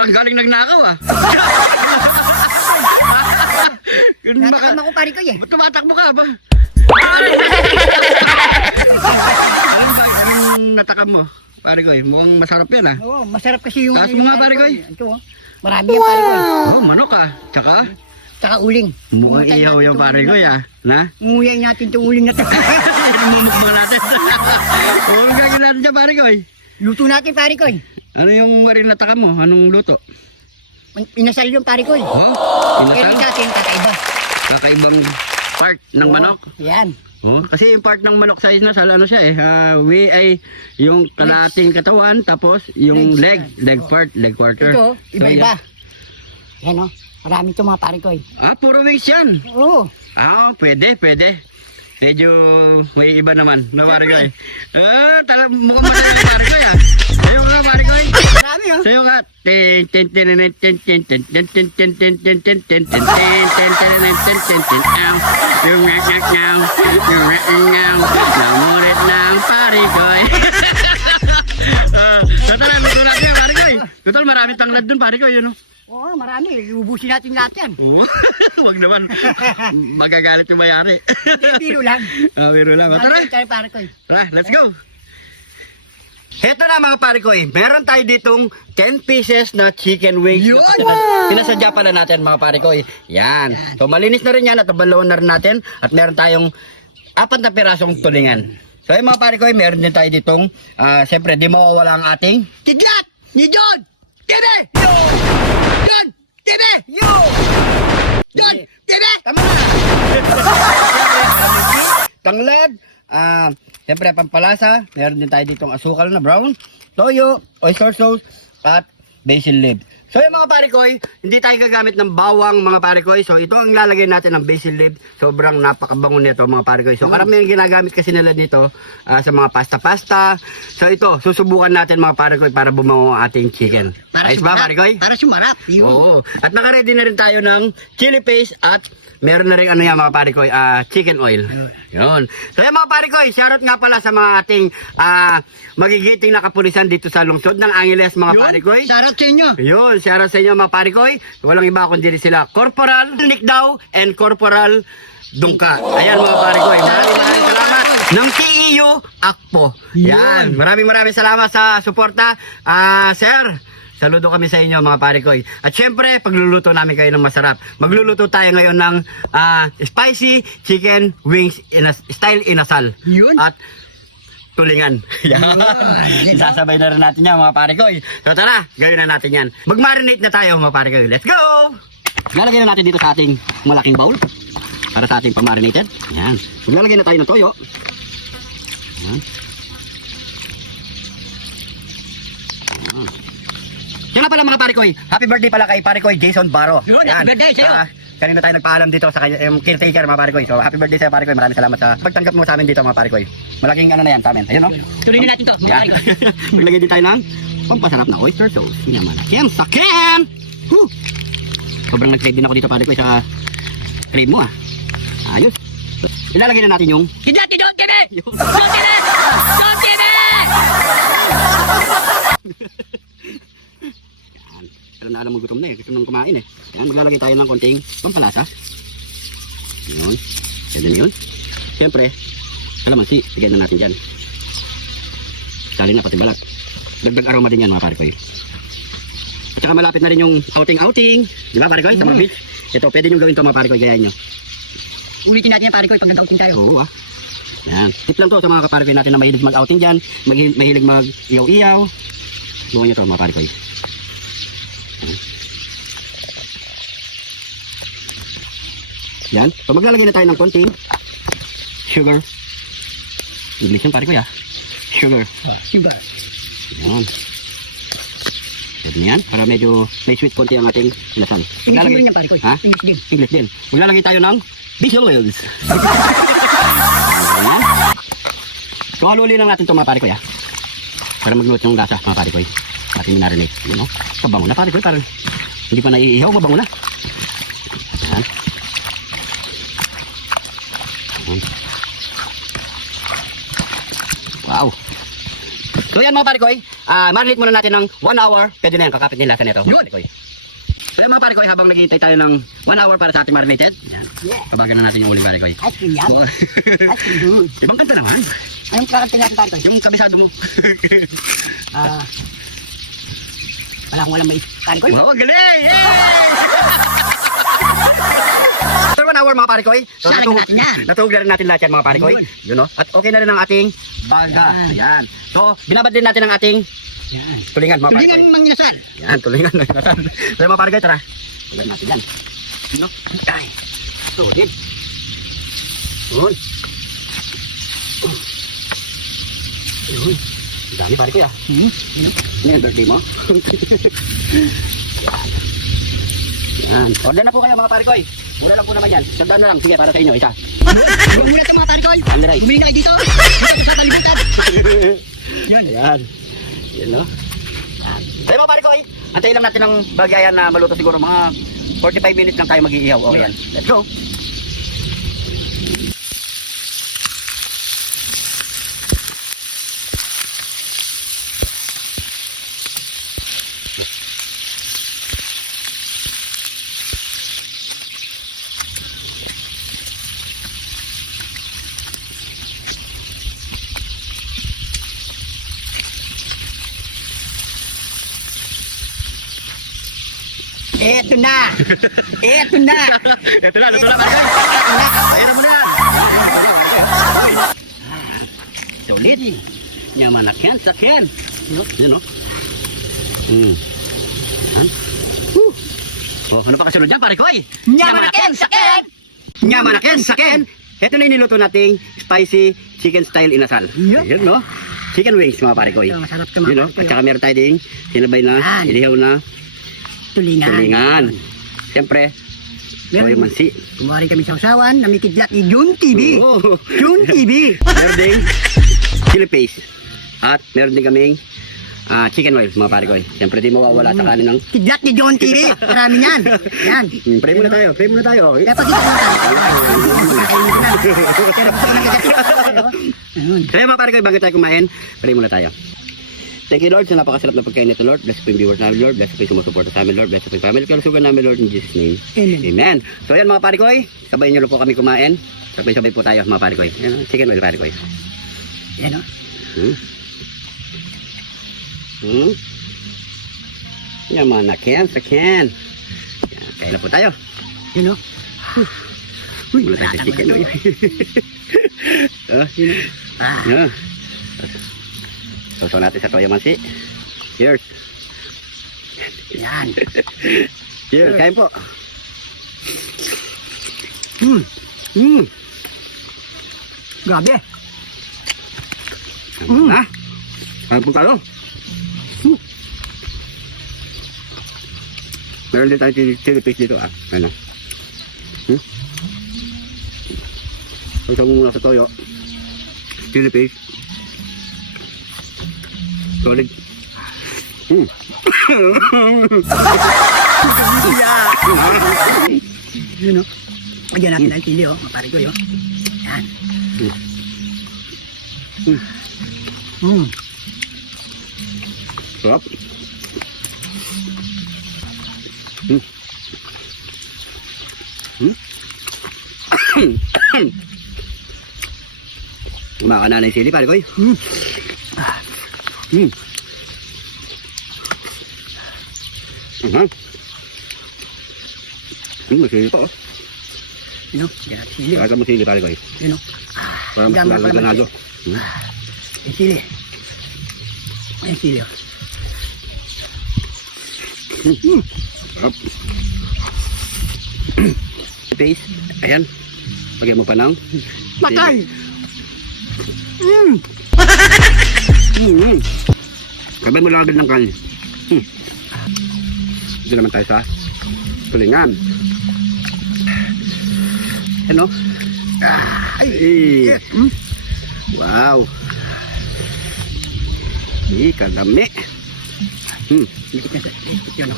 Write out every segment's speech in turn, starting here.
parang galing nagnakaw ah. Natakam ako pare ko eh. Ba't tumatakbo ka ba? Anong natakam mo? Pare ko, mukhang masarap yan ah. Oo, masarap kasi yung... Taas mo nga, pare ko, eh. Ito oh. Marami yan pare ko. Oh, manok ah. Tsaka, Tsaka uling. mukhang ihaw yung pare ko ah. Na? Umuyain natin itong uling na ito. Mumukbang natin. Mukhang gagawin natin dyan pare ko eh. Luto natin pare ko eh. Ano yung warin natakam mo? Anong luto? Pinasal yung pare ko eh. Oh, Pero inasal? sa atin kakaiba. Kakaibang part ng manok. Yan. Oh, kasi yung part ng manok sa inasal, ano siya eh, way ay yung kalating katawan, tapos yung leg quarter. Ito, So, iba-iba. Yan oh. Marami itong mga pare ko eh. puro wings yan. Oo. Pwede. Medyo may iba naman, na pare ko eh. Mukhang madali pare ko yan. Sayo ka pare ko eh. Marami oh. Sayo ka. Namurit ng pare ko eh. Tara, luto natin yan pare ko eh. Total marami tanglad dun pare ko yun oh. Oo, marami. Ubusin natin lahat yan. Wag naman. Magagalit yung mayari. Biro lang. Biro lang. Tara. Tayo pare ko eh. Tara, let's go. Heto na mga pare ko eh. Meron tayo ditong 10 pieces na chicken wings. Yun! Pinasadya pala natin mga pare ko eh. Yan. So malinis na rin yan at nabalawon na rin natin. At meron tayong 4 na pirasong tulingan. So yung mga pare ko eh, meron din tayo ditong siyempre di mawawala ang ating Kidlat! Ni John! Tibe! John! Tibe! John! Tibe! Tama na! Tanglad, siyempre pampalasa, meron din tayo ditong asukal na brown, toyo, oyster sauce, at basil leaf. So yung mga parikoy, hindi tayo gagamit ng bawang mga parikoy. So ito ang lalagay natin ng basil leaf. Sobrang napakabango nito mga parikoy. So karamihan ginagamit kasi nila dito sa mga pasta-pasta. So ito, susubukan natin mga parikoy para bumango ang ating chicken. Ayos ba parikoy? Para sumarap. Oo. At naka-ready na rin tayo ng chili paste at meron na rin ano yan mga parikoy, chicken oil. Yun. So yan mga parikoy, shoutout nga pala sa mga ating magigiting na kapulisan dito sa lungsod ng Angeles mga parikoy. Shoutout sa inyo. Yun, shoutout sa inyo mga parikoy. Walang iba kundi sila Corporal Nick Daw and Corporal Dungka. Ayan mga parikoy, maraming salamat ng TEU Akpo. Yan, maraming salamat sa suporta. Sir, saludo kami sa inyo mga parikoy. At syempre, pagluluto namin kayo ng masarap. Magluluto tayo ngayon ng spicy chicken wings style inasal. Yun. At tulingan. Yan. Isasabay na rin natin yan mga parikoy. So tara, gawin na natin yan. Mag-marinate na tayo mga parikoy. Let's go! Lalagay na natin dito sa ating malaking bowl para sa ating pang-marinated. Yan. Maglalagay na tayo ng toyo. Yan. Yan. Yan nga pala mga parikoy. Happy birthday pala kay parikoy Jason Baro. Yun, happy birthday sa'yo. Kanina tayo nagpaalam dito sa yung caretaker mga parikoy. So happy birthday sa'yo parikoy. Maraming salamat sa pagtanggap mo sa amin dito mga parikoy. Malaking ano na yan sa amin. Ayun no? Tuloy na natin to. Yan. Maglagay din tayo ng pampasarap na oyster sauce. Yan naman. Kem sa kem! Woo! Sobrang nag-crave din ako dito parikoy sa crave mo ah. Ayos. Ilalagay na natin yung Kidlat ni John! Tibe! Yung- John! Tibe! John! Tibe! Pero na alam mo gutom na eh. Gusto nang kumain eh. Yan, maglalagay tayo ng konting pampalasa. Yun. Pwede na yun. Siyempre, kalamansi. Bigyan na natin dyan. Sali na pati balat. Dagdag aroma din yan mga parikoy. At saka malapit na rin yung outing-outing. Di ba parikoy? Sa mga beach. Ito, pwede nyo gawin ito mga parikoy. Gayahin nyo. Ulitin natin yan pare ko pag nag-outing tayo. Oo ah. Yan. Tip lang to sa mga kaparikoy natin na mahilig mag-outing dyan. Mahilig mag-iyaw-iyaw. Buwan nyo to mga parikoy. Yan. So maglalagay na tayo ng konting sugar. English yun parikoy ah. Sugar. Sugar. Yan. Pwede na yan. Para medyo may sweet konti ang ating inasal. English din yan pare ko. Ha? English din. English din. Maglalagay tayo ng basil oils. Ayan. So haluli lang natin itong mga parikoy ah. Para magluto yung lasa mga parikoy. Ating minarinate. Yun o. Pabango na parikoy. Parang hindi pa naiihaw. Mabango na. Ayan. Ayan. Wow. So yan mga parikoy. marinate muna natin ng 1 hour. Pwede na yan, kakapit nila sa neto. Yun. So yung mga pare ko, habang naghihintay tayo ng 1 hour para sa ating marinated, Yeah. pabagan na natin yung uling pare ko. Ay, kaya. Ay, good. Ibang kanta naman. Anong kakanta natin pare koy? Yung kabisado mo. Wala akong walang mais. Pare koy. Wow, galing! Yay! After 1 hour mga pare ko, so Sarang natin yan. natuhog na rin natin lahat yan mga pare ko. Yun. Yun no? At okay na rin ang ating baga. Ayan. So, binabad din natin ang ating Yan. tulingan mga pare ko. Tulingan manginasal. Yan, tulingan. So mga pare ko, tara. Tulad natin yan. No? Ay. Tulid. Yun. Yun. Dami pare ko ya. Ano yung birthday mo? Yan. Order na po kayo mga pare ko. Mura lang po naman yan. Sandaan na lang. Sige, para sa inyo. Isa. Muna ito mga pare koy. Ano rin? Bumili na kayo dito. Dito sa kalibutan. Yan. Yan. Yan no? Yan. Kaya mga pare ko, antayin lang natin ang bagayan na maluto siguro mga 45 minutes lang tayo mag-iihaw. Okay yan. Let's go. Eto na. Eto na. Ito na, luto na pare. Ayan mo na yan. Solid. Nyaman na ken, sa ken. Yan no? Yan. Oh, ano pa kasunod dyan pare ko Nyaman na ken, sakin. Nyaman na ken, sa ken. Ito na yung niluto nating spicy chicken style inasal. Yup. Yan no? Chicken wings mga pare ko. Ito, masarap ka Yun no? mga pare At koy. saka meron tayo ding sinabay na Yan. ilihaw na Tulingan. tulingan. Siyempre, soy mansi. Kumari kami sa usawan, namikidlat ni Jun TV. Oh. Jun TV. Meron ding chili paste. At meron din kaming chicken oil mga pare ko. Siyempre di mawawala sa kanin ng... Kidlat ni Jun TV. Marami yan. Yan. Pray muna tayo, pray muna tayo. Kaya pag ito Ayun. Kaya mga pare ko, bago tayo kumain, pray muna tayo. Thank you Lord sa napakasarap na pagkain nito Lord. Bless po yung viewers namin Lord. Bless po yung sumusuporta sa amin Lord. Bless po yung family kalusugan namin Lord in Jesus name. Amen. Amen. So yan mga pare ko, sabay nyo lang po kami kumain. Sabay-sabay po tayo mga pare ko. Yan, chicken oil pare ko. Yan o. Yaman na ken sa ken. Yan, kain na po tayo. Yan o. Uy, wala tayo sa chicken oil. Ah. Yeah. Sausaw natin sa toyo mansi. Cheers. Yan. Cheers. Kain po. Grabe. Ha? Kain po tayo. Meron din tayo chili paste dito Ano? Sausaw mo muna sa toyo. Chili paste. Solid. Yun o. Lagyan natin ang chili o. Mapari ko yun. Yan. Sarap. Kumakana na yung sili pare ko. Masili pa Yun o. Yan ang chili o. Kaya masili pare ko. Yun o. Para mas Gama lalo pa naman. ganado. Ang chili. Ang chili o. Sarap. Paste. Ayan. Lagyan mo pa ng Patay! Sabay mo lang agad ng kanin. Dito naman tayo sa tulingan. Ano? Ay! Wow! Kadami. Dikit na sa dikit yun o.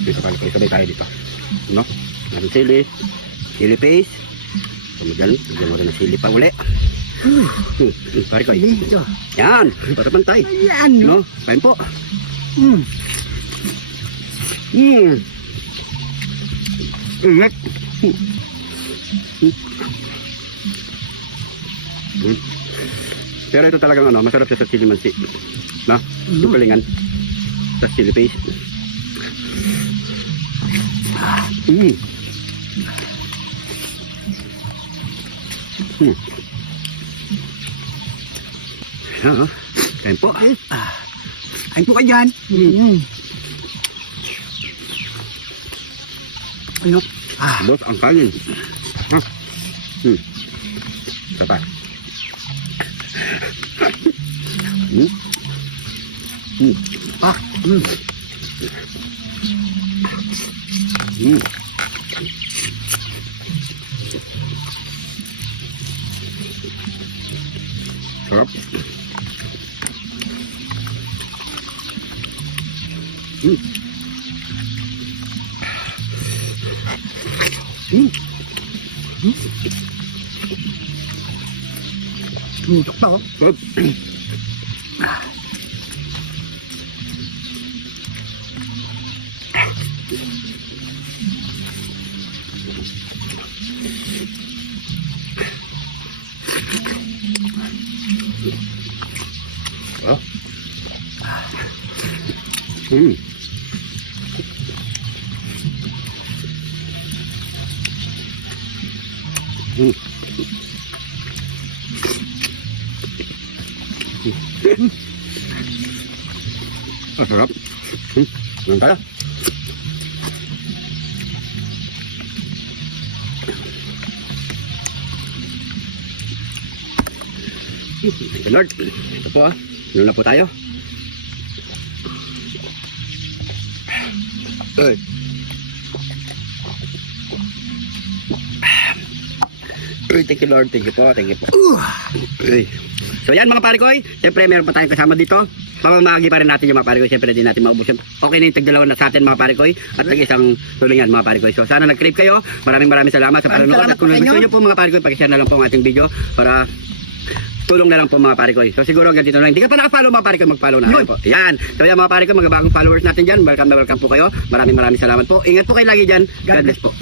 Dito pala kayo, sabay tayo dito. No? Ang sili. Chili paste. Kemudian, lagyan mo rin ng sili pa uli. Pare ko. Dito. Yan, para pantay. Ayan, no? No, kain po. Mm. Ingat. Pero ito talagang ano, masarap siya sa chili mansi. No? Tukalingan. Sa chili paste. Mm. Yan, oh. Kain po. Kain po ka dyan. Mm. Ano? Bot ang kanin. Ha? Isa pa. Ah. Mm. Sarap. Tutok pa, oh. Sarap. Oh. Sarap. Ganun tayo. Thank you, Lord. Ito po Ano na po tayo? Ay. Ay, thank you Lord. Thank you po. Thank you po. Ay. So yan mga pare ko. Siyempre meron pa tayong kasama dito. Pamamahagi pa rin natin yung mga pare ko. Siyempre di natin maubos yan. Okay na yung tagdalawa na sa atin mga pare ko. At nag-isang tulingan mga pare ko. So sana nag-crave kayo. Maraming salamat sa panonood. At kung gusto nyo po mga pare ko, pakishare na lang po ang ating video para tulong na lang po mga pare ko. So siguro hanggang dito na lang. Hindi ka pa naka-follow mga pare ko, mag-follow na kayo po. Yan. So yan mga pare ko, mga bagong followers natin dyan. Welcome na welcome po kayo. Maraming salamat po. Ingat po kayo lagi dyan. God bless po.